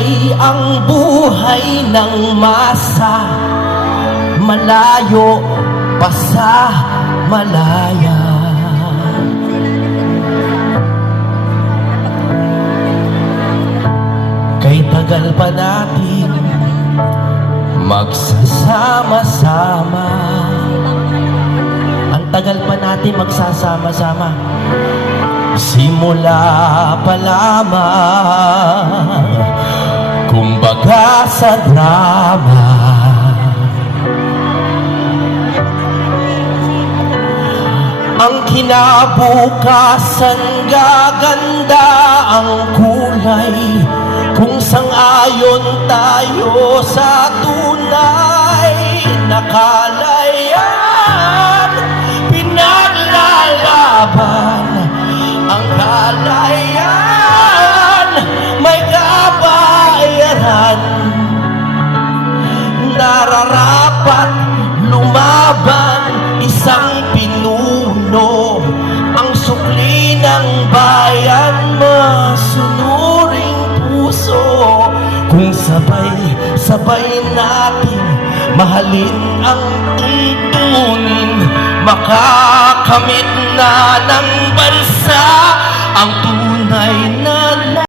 Makulay ang buhay ng masa, malayo pa sa malaya. Kay tagal pa natin magsasama-sama. Ang tagal pa natin magsasama-sama, simula pa lamang, kumbaga sa drama. Ang kinabukasan gaganda ang kulay, kung sang-ayon tayo sa tunay na kalayaan. Pinaglalaban ang kalayaan, may kabayaran. Nararapat lumaban isang pinuno, ang sukli ng bayan, masunuring puso. Kung sabay-sabay natin mahalin ang tuntunin, makakamit na ng bansa ang tunay na